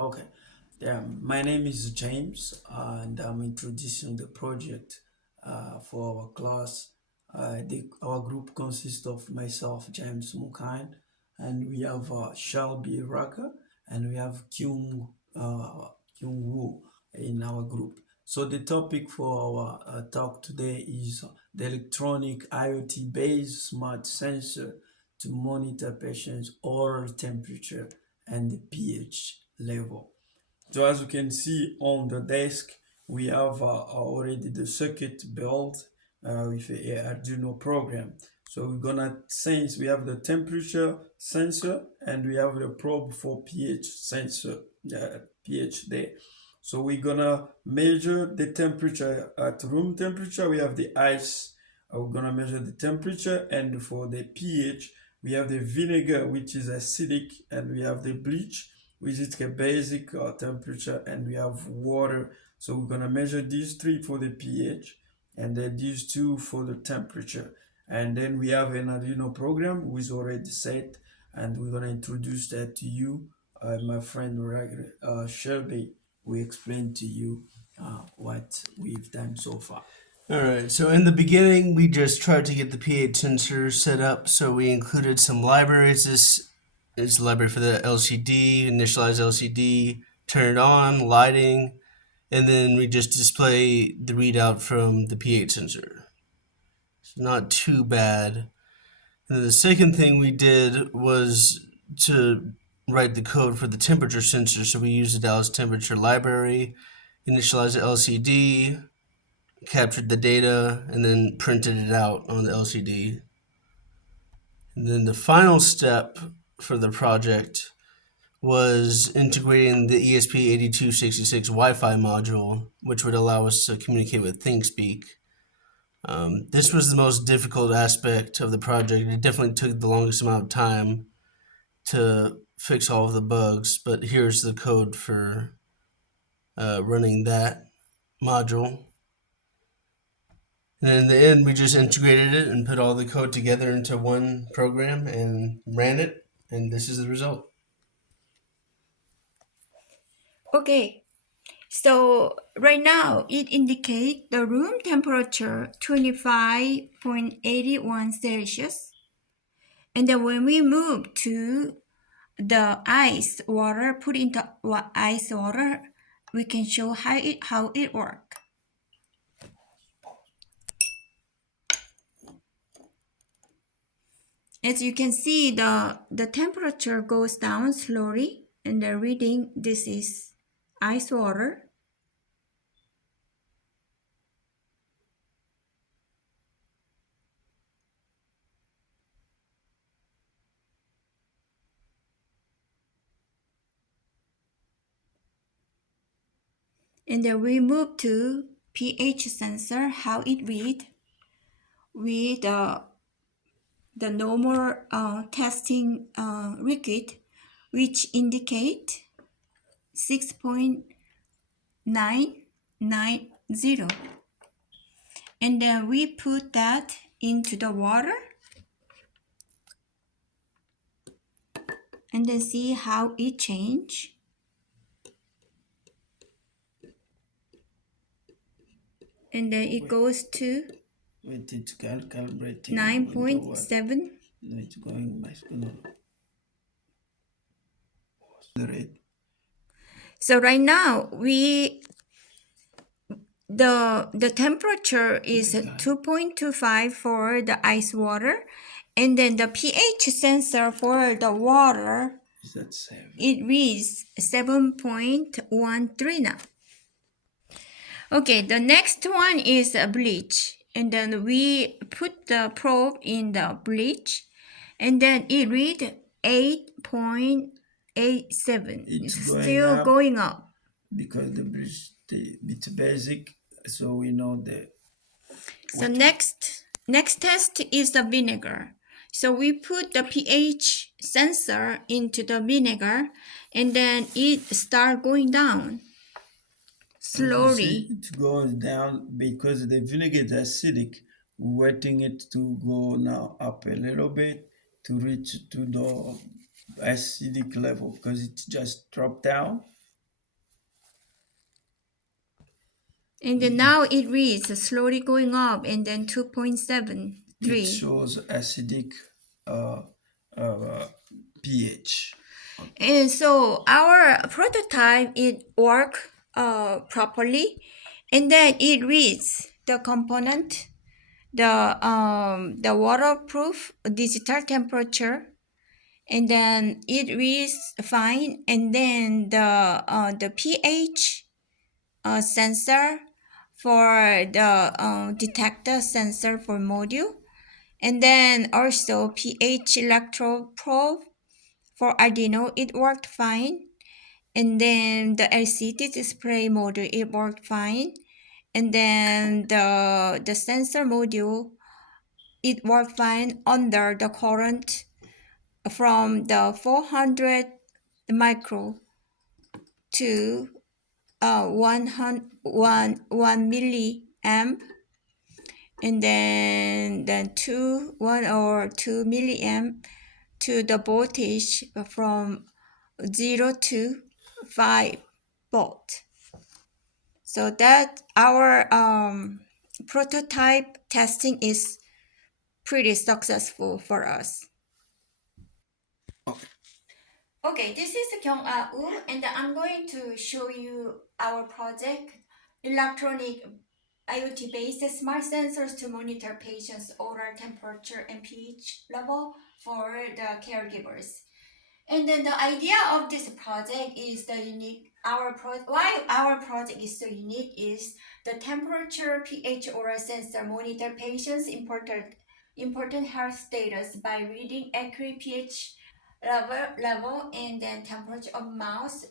Okay. Yeah, my name is James, and I'm introducing the project for our class. Our group consists of myself, James Mukain, and we have Shelby Raka, and we have Kyung Woo in our group. So the topic for our talk today is the electronic IoT-based smart sensor to monitor patients' oral temperature and the pH level. So as you can see on the desk, we have already the circuit built with a Arduino program. So we're gonna sense, we have the temperature sensor and we have the probe for pH sensor, pH there. So we're gonna measure the temperature at room temperature. We have the ice. We're gonna measure the temperature, and for the pH, we have the vinegar, which is acidic, and we have the bleach, which is a basic temperature, and we have water. So we're gonna measure these three for the pH, and then these two for the temperature. And then we have an Arduino program which is already set, and we're gonna introduce that to you. My friend Shelby will explain to you what we've done so far. All right, so in the beginning, we just tried to get the pH sensor set up. So we included some libraries. This is the library for the LCD, initialize LCD, turn it on, lighting, and then we just display the readout from the pH sensor. It's not too bad. And then the second thing we did was to write the code for the temperature sensor. So we used the Dallas temperature library, initialized the LCD, captured the data, and then printed it out on the LCD. And then the final step for the project was integrating the ESP8266 Wi-Fi module, which would allow us to communicate with ThinkSpeak. This was the most difficult aspect of the project. It definitely took the longest amount of time to fix all of the bugs, but here's the code for running that module. And in the end, we just integrated it and put all the code together into one program and ran it, and this is the result. Okay, so right now it indicates the room temperature 25.81 Celsius. And then when we move to the ice water, put into ice water, we can show how it works. As you can see, the temperature goes down slowly, and the reading, this is ice water. And then we move to pH sensor, how it read with the normal testing record, which indicate 6.990. And then we put that into the water and then see how it change. And then it goes to Wait, it's calibrating. 9.7. It's going the rate. So right now the temperature is 2.25 for the ice water, and then the pH sensor for the water, Is that 7? it reads 7.13 now. Okay, the next one is a bleach, and then we put the probe in the bleach, and then it read 8.87. It's still going up because the bleach it's basic, so we know the. So next test is the vinegar. So we put the pH sensor into the vinegar, and then it start going down slowly. It goes down because the vinegar is acidic. We're wetting it to go now up a little bit to reach to the acidic level because it just dropped down. And then now it reads slowly going up and then 2.73. It shows acidic uh, uh, pH. And so our prototype, it work properly, and then it reads the component, the waterproof digital temperature, and then it reads fine, and then the pH sensor for the detector sensor for module, and then also pH electrode probe for Arduino, it worked fine. And then the LCD display module, it worked fine. And then the sensor module, it worked fine under the current from the 400 micro to 1 milliamp, and then 1 or 2 milliamp to the voltage from 0 to 5 volt. So that our prototype testing is pretty successful for us. Okay, this is Kyung Woo, and I'm going to show you our project, electronic IoT-based smart sensors to monitor patients' oral temperature and pH level for the caregivers. And then the idea of this project is the unique. Why our project is so unique is the temperature pH oral sensor monitor patients' important health status by reading accurate pH level and then temperature of mouse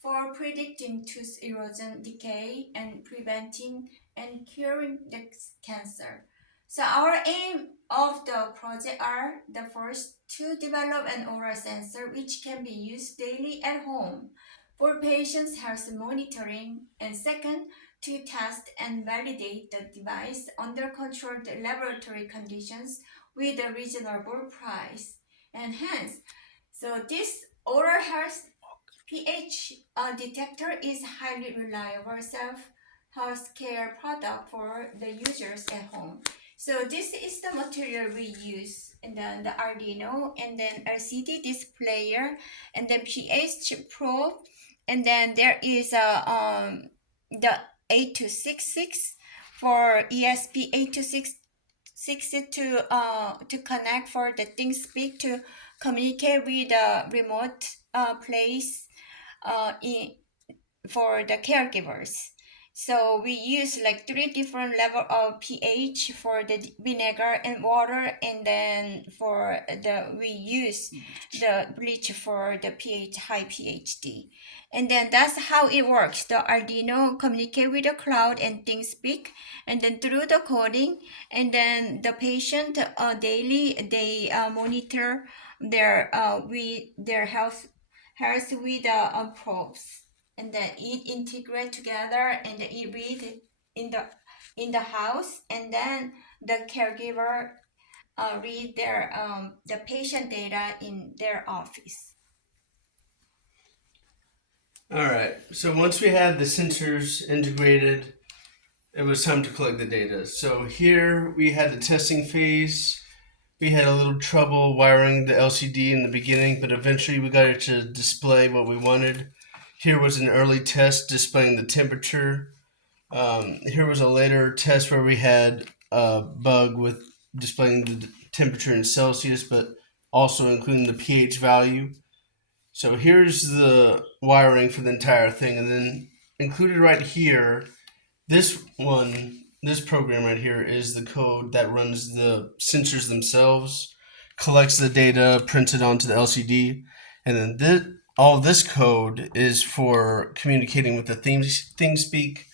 for predicting tooth erosion, decay, and preventing and curing the cancer. So our aim of the project are the first to develop an oral sensor which can be used daily at home for patients' health monitoring, and second, to test and validate the device under controlled laboratory conditions with a reasonable price. And hence, so this oral health pH detector is highly reliable self-healthcare product for the users at home. So this is the material we use, and then the Arduino, and then LCD displayer, and then pH probe, and then there is the 8266 for ESP8266 to connect for the ThinkSpeak to communicate with the remote place in for the caregivers. So we use like three different level of pH for the vinegar and water, and then for the we use the bleach for the pH high PhD. And then that's how it works. The Arduino communicate with the cloud and things speak, and then through the coding, and then the patient daily they monitor their with their health with the probes, and then it integrate together, and it read in the house, and then the caregiver read their the patient data in their office. All right. So once we had the sensors integrated, it was time to collect the data. So here we had the testing phase. We had a little trouble wiring the LCD in the beginning, but eventually we got it to display what we wanted. Here was an early test displaying the temperature. Here was a later test where we had a bug with displaying the temperature in Celsius, but also including the pH value. So here's the wiring for the entire thing, and then included right here, this program right here is the code that runs the sensors themselves, collects the data, prints it onto the LCD, and then all this code is for communicating with the ThinkSpeak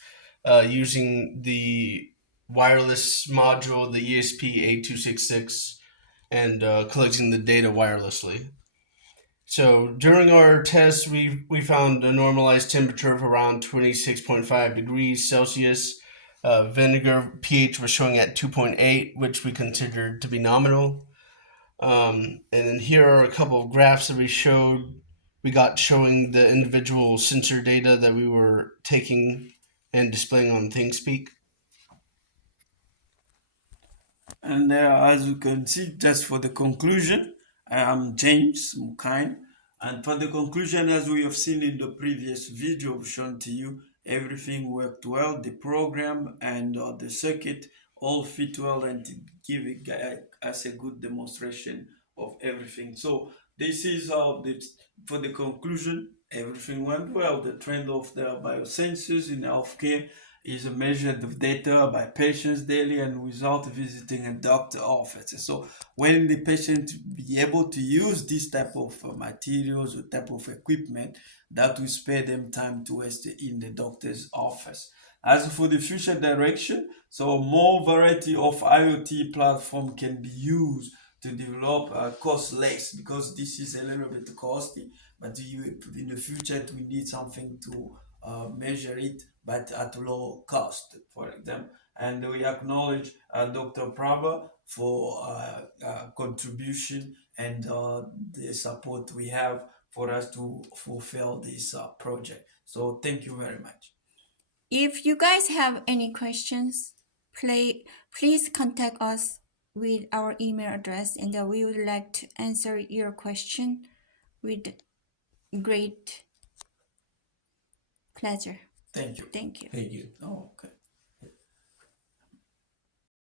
using the wireless module, the ESP8266, and collecting the data wirelessly. So during our test, we found a normalized temperature of around 26.5 degrees Celsius. Vinegar pH was showing at 2.8, which we considered to be nominal. And then here are a couple of graphs that we got showing the individual sensor data that we were taking and displaying on ThinkSpeak. And as you can see, just for the conclusion, I am James Mukain. And for the conclusion, as we have seen in the previous video I've shown to you, everything worked well. The program and the circuit all fit well and to give us a good demonstration of everything. So this is for the conclusion. Everything went well. The trend of the biosensors in healthcare is measured of data by patients daily and without visiting a doctor office. So when the patient be able to use this type of materials or type of equipment, that will spare them time to waste in the doctor's office. As for the future direction, so more variety of IoT platform can be used to develop cost less because this is a little bit costly. But in the future, we need something to measure it, but at low cost, for example. And we acknowledge Dr. Prabha for contribution and the support we have for us to fulfill this project. So thank you very much. If you guys have any questions, please contact us with our email address, and we would like to answer your question with great pleasure. Thank you. Thank you. Thank you. Oh, okay.